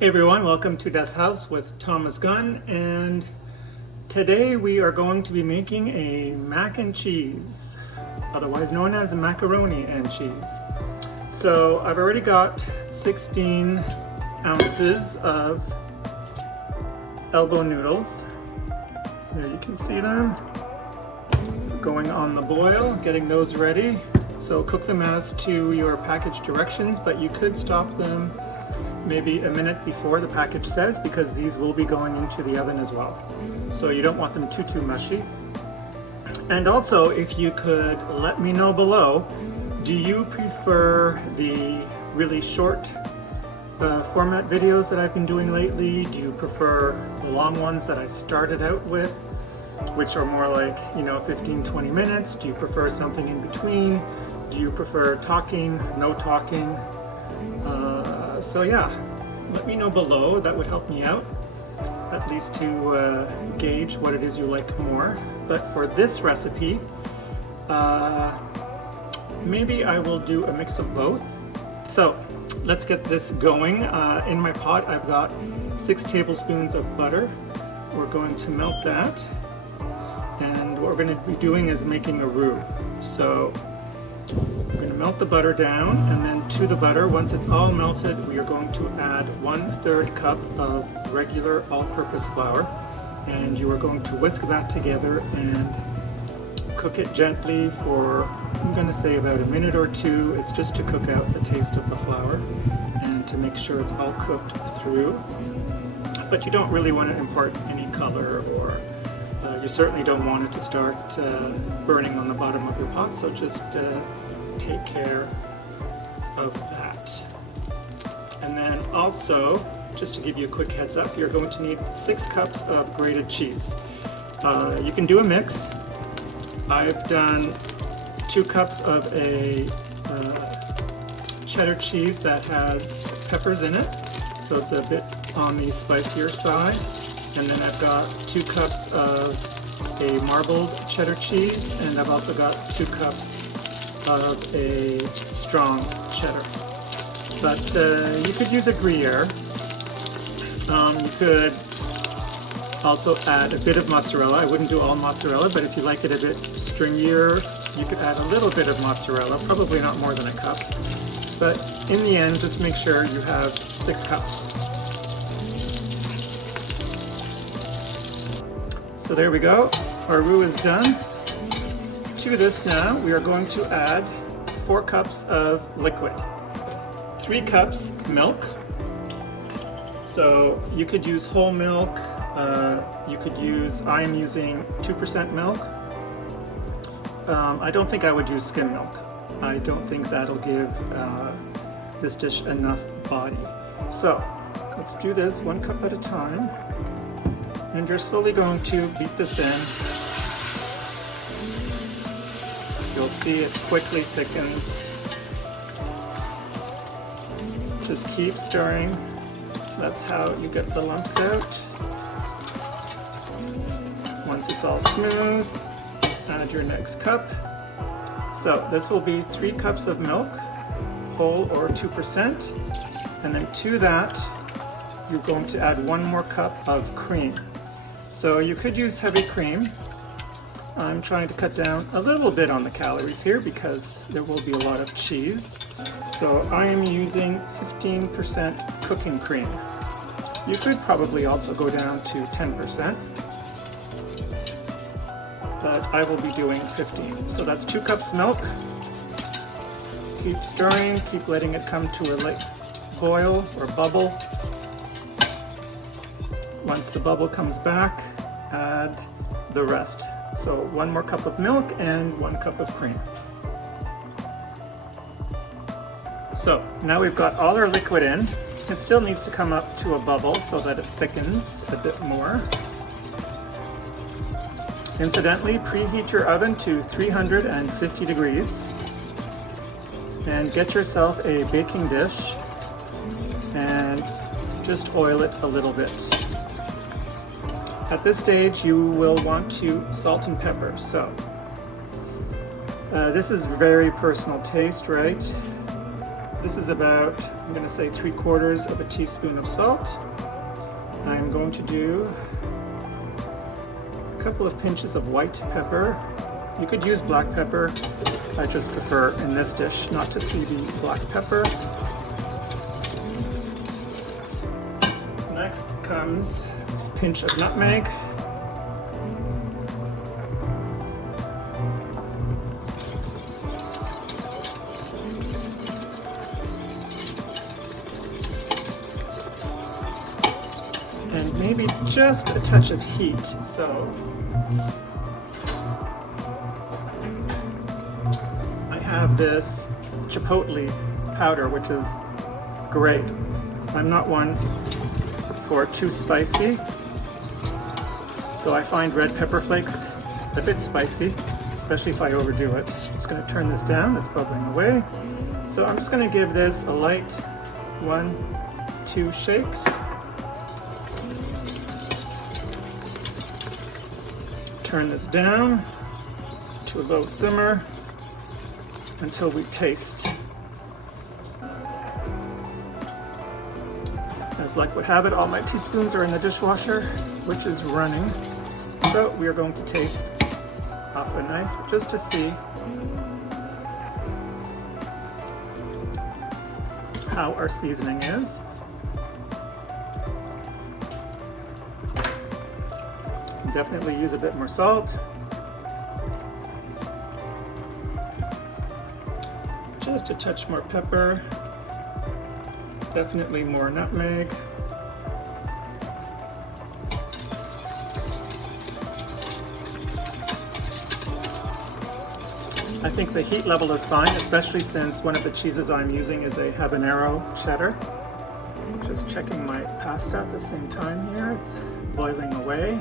Hey everyone, welcome to Das House with Thomas Gunn, and today we are going to be making a mac and cheese, otherwise known as macaroni and cheese. So I've already got 16 ounces of elbow noodles. There you can see them going on the boil, getting those ready. So cook them as to your package directions, but you could stop them maybe a minute before the package says, because these will be going into the oven as well. So you don't want them too mushy. And also, if you could let me know below, do you prefer the really short format videos that I've been doing lately? Do you prefer the long ones that I started out with, which are more like, 15-20 minutes? Do you prefer something in between? Do you prefer talking, no talking? So yeah, let me know below. That would help me out, at least to gauge what it is you like more. But for this recipe, maybe I will do a mix of both. So let's get this going. In my pot I've got 6 tablespoons of butter. We're going to melt that, and what we're going to be doing is making a roux. So we're going to melt the butter down, and then to the butter, once it's all melted, we are going to add 1/3 cup of regular all-purpose flour, and you are going to whisk that together and cook it gently for, I'm going to say, about a minute or two. It's just to cook out the taste of the flour and to make sure it's all cooked through. But you don't really want to impart any color, or you certainly don't want it to start burning on the bottom of your pot, so just take care of that. And then also, just to give you a quick heads up, you're going to need 6 cups of grated cheese. You can do a mix. I've done 2 cups of a cheddar cheese that has peppers in it, so it's a bit on the spicier side. And then I've got 2 cups of a marbled cheddar cheese, and I've also got 2 cups of a strong cheddar. But you could use a Gruyere. You could also add a bit of mozzarella. I wouldn't do all mozzarella, but if you like it a bit stringier, you could add a little bit of mozzarella, probably not more than a cup. But in the end, just make sure you have 6 cups. So there we go, our roux is done. To this now, we are going to add 4 cups of liquid, 3 cups milk. So you could use whole milk, I am using 2% milk. I don't think I would use skim milk. I don't think that'll give this dish enough body. So let's do this 1 cup at a time. And you're slowly going to beat this in. You'll see it quickly thickens. Just keep stirring. That's how you get the lumps out. Once it's all smooth, add your next cup. So this will be 3 cups of milk, whole or 2%. And then to that, you're going to add 1 more cup of cream. So you could use heavy cream. I'm trying to cut down a little bit on the calories here because there will be a lot of cheese. So I am using 15% cooking cream. You could probably also go down to 10%, but I will be doing 15. So that's 2 cups milk. Keep stirring, keep letting it come to a light boil or bubble. Once the bubble comes back, add the rest. So 1 more cup of milk and 1 cup of cream. So now we've got all our liquid in. It still needs to come up to a bubble so that it thickens a bit more. Incidentally, preheat your oven to 350 degrees and get yourself a baking dish and just oil it a little bit. At this stage, you will want to salt and pepper. So this is very personal taste, right? This is about, I'm going to say 3/4 of a teaspoon of salt. I'm going to do a couple of pinches of white pepper. You could use black pepper. I just prefer in this dish not to see the black pepper. Next comes a pinch of nutmeg. And maybe just a touch of heat. So I have this chipotle powder, which is great. I'm not one for too spicy, so I find red pepper flakes a bit spicy, especially if I overdo it. Just going to turn this down, it's bubbling away. So I'm just going to give this a light 1-2 shakes. Turn this down to a low simmer until we taste. As luck would have it, all my teaspoons are in the dishwasher, which is running. So we are going to taste off a knife just to see how our seasoning is. Definitely use a bit more salt. Just a touch more pepper. Definitely more nutmeg. I think the heat level is fine, especially since one of the cheeses I'm using is a habanero cheddar. Just checking my pasta at the same time here. It's boiling away.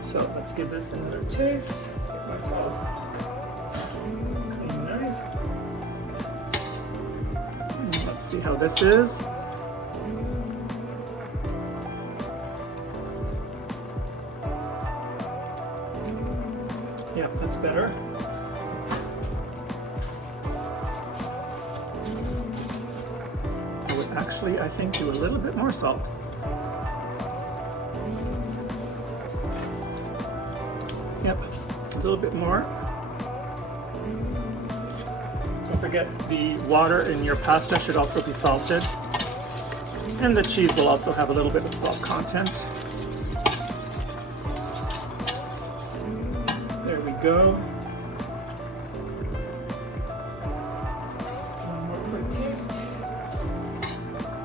So let's give this another taste. Get myself a clean knife. Let's see how this is. Yeah, that's better. I would actually, I think, do a little bit more salt. Yep, a little bit more. Don't forget the water in your pasta should also be salted. And the cheese will also have a little bit of salt content. There we go. One more quick taste.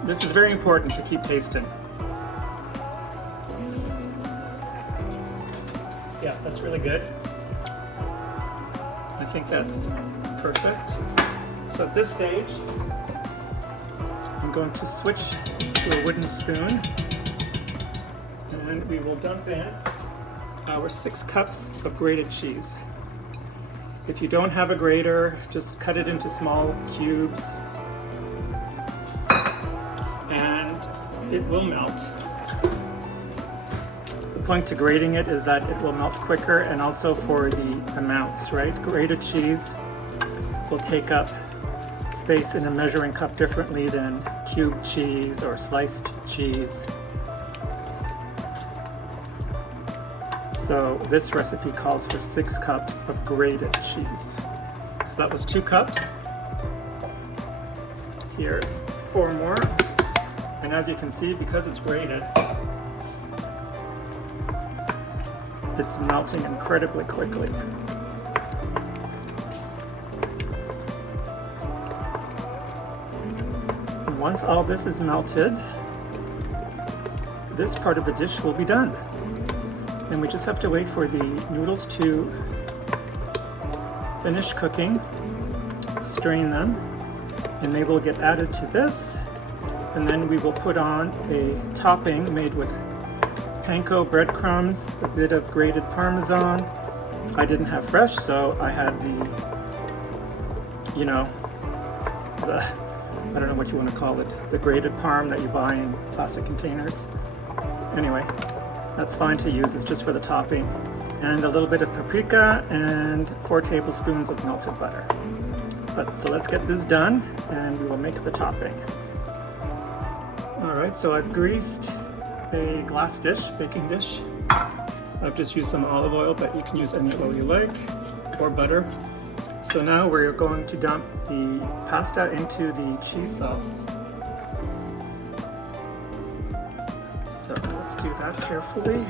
This is very important to keep tasting. Yeah, that's really good. I think that's perfect. So at this stage, I'm going to switch to a wooden spoon and we will dump in our 6 cups of grated cheese. If you don't have a grater, just cut it into small cubes and it will melt. The point to grating it is that it will melt quicker and also for the amounts, right? Grated cheese will take up space in a measuring cup differently than cubed cheese or sliced cheese. So this recipe calls for 6 cups of grated cheese. So that was 2 cups. Here's 4 more. And as you can see, because it's grated, it's melting incredibly quickly. And once all this is melted, this part of the dish will be done. And we just have to wait for the noodles to finish cooking, strain them, and they will get added to this. And then we will put on a topping made with Panko breadcrumbs, a bit of grated parmesan. I didn't have fresh, so I had the, I don't know what you want to call it, the grated parm that you buy in plastic containers. Anyway, that's fine to use, it's just for the topping. and a little bit of paprika, and 4 tablespoons of melted butter. So let's get this done and we will make the topping. Alright, so I've greased a glass dish, baking dish. I've just used some olive oil, but you can use any oil you like, or butter. So now we're going to dump the pasta into the cheese sauce. So let's do that carefully.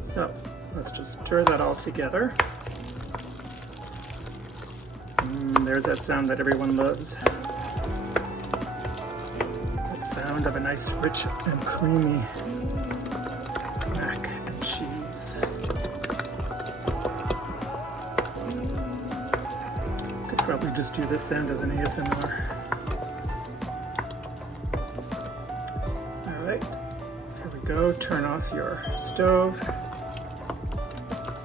So let's just stir that all together. There's that sound that everyone loves. That sound of a nice rich and creamy mac and cheese. Could probably just do this sound as an ASMR. Alright, here we go. Turn off your stove.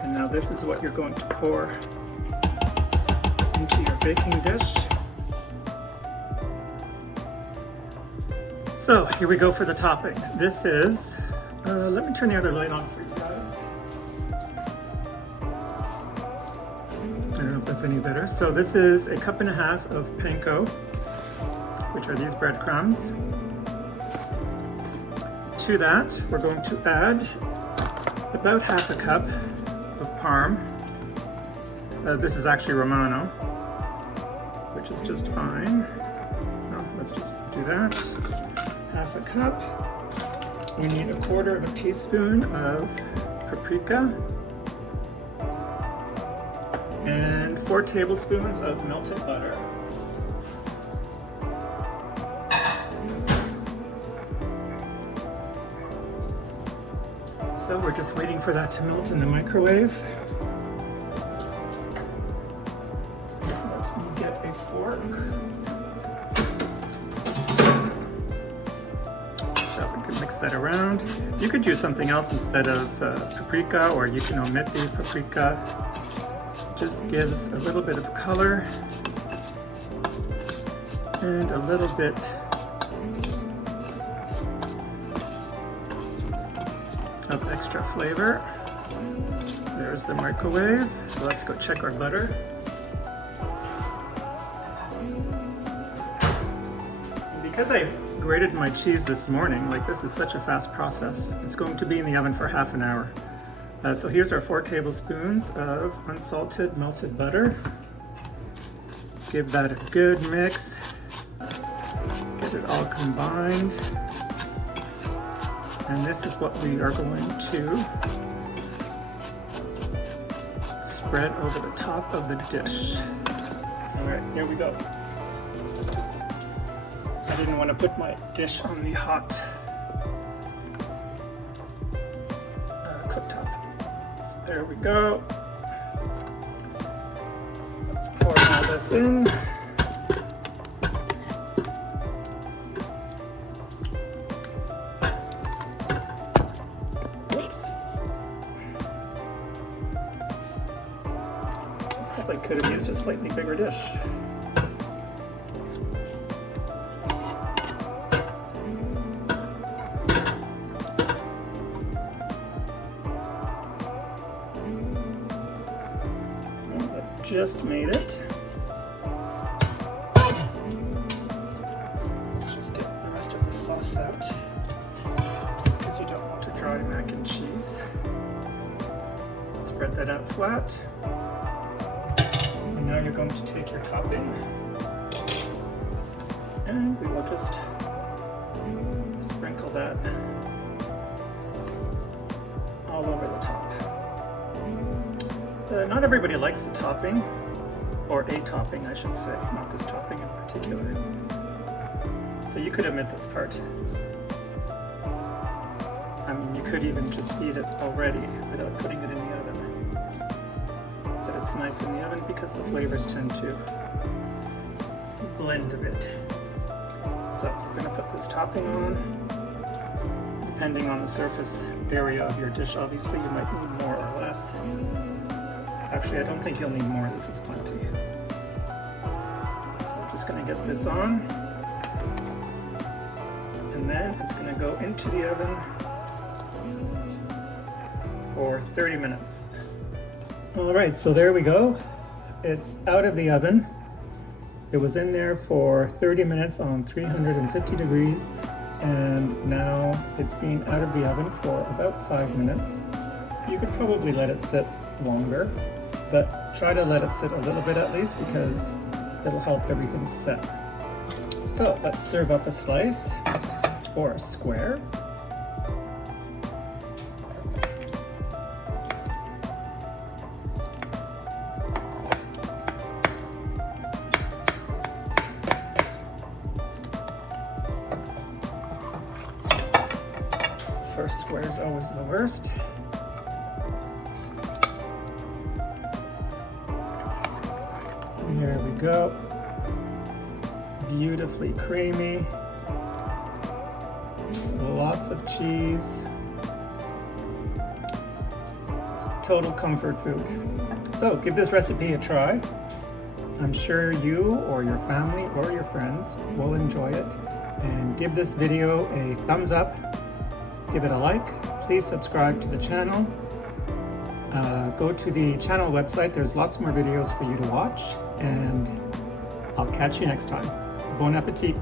And now this is what you're going to pour into your baking dish. So here we go for the topping. This is, let me turn the other light on for you guys. I don't know if that's any better. So this is a 1.5 cups of Panko, which are these breadcrumbs. To that, we're going to add about 1/2 cup of parm. This is actually Romano, which is just fine. No, let's just do that. 1/2 cup. We need 1/4 teaspoon of paprika and 4 tablespoons of melted butter. So we're just waiting for that to melt in the microwave. Let me get a fork. So we can mix that around. You could use something else instead of paprika, or you can omit the paprika. It just gives a little bit of color and a little bit of extra flavor. There's the microwave. So let's go check our butter. Because I grated my cheese this morning, like this is such a fast process, it's going to be in the oven for half an hour. So here's our 4 tablespoons of unsalted melted butter. Give that a good mix. Get it all combined. And this is what we are going to spread over the top of the dish. All right, here we go. I didn't want to put my dish on the hot cooktop. So there we go. Let's pour all this in. Probably could have used a slightly bigger dish. Well, that just made it. Let's just get the rest of the sauce out, because you don't want to dry mac and cheese. Spread that out flat. Now you're going to take your topping, and we will just sprinkle that all over the top. Not everybody likes the topping, or a topping I should say, not this topping in particular. So you could omit this part. I mean, you could even just eat it already without putting it in the oven. It's nice in the oven because the flavors tend to blend a bit. So we're going to put this topping on. Depending on the surface area of your dish, obviously you might need more or less. Actually, I don't think you'll need more. This is plenty. So we're just going to get this on. And then it's going to go into the oven for 30 minutes. All right, so there we go. It's out of the oven. It was in there for 30 minutes on 350 degrees. And now it's been out of the oven for about 5 minutes. You could probably let it sit longer, but try to let it sit a little bit at least because it'll help everything set. So let's serve up a slice or a square. First square is always the worst. Here we go. Beautifully creamy. Lots of cheese. It's a total comfort food. So give this recipe a try. I'm sure you or your family or your friends will enjoy it. And give this video a thumbs up. Give it a like. Please subscribe to the channel. Go to the channel website. There's lots more videos for you to watch. And I'll catch you next time. Bon appetit.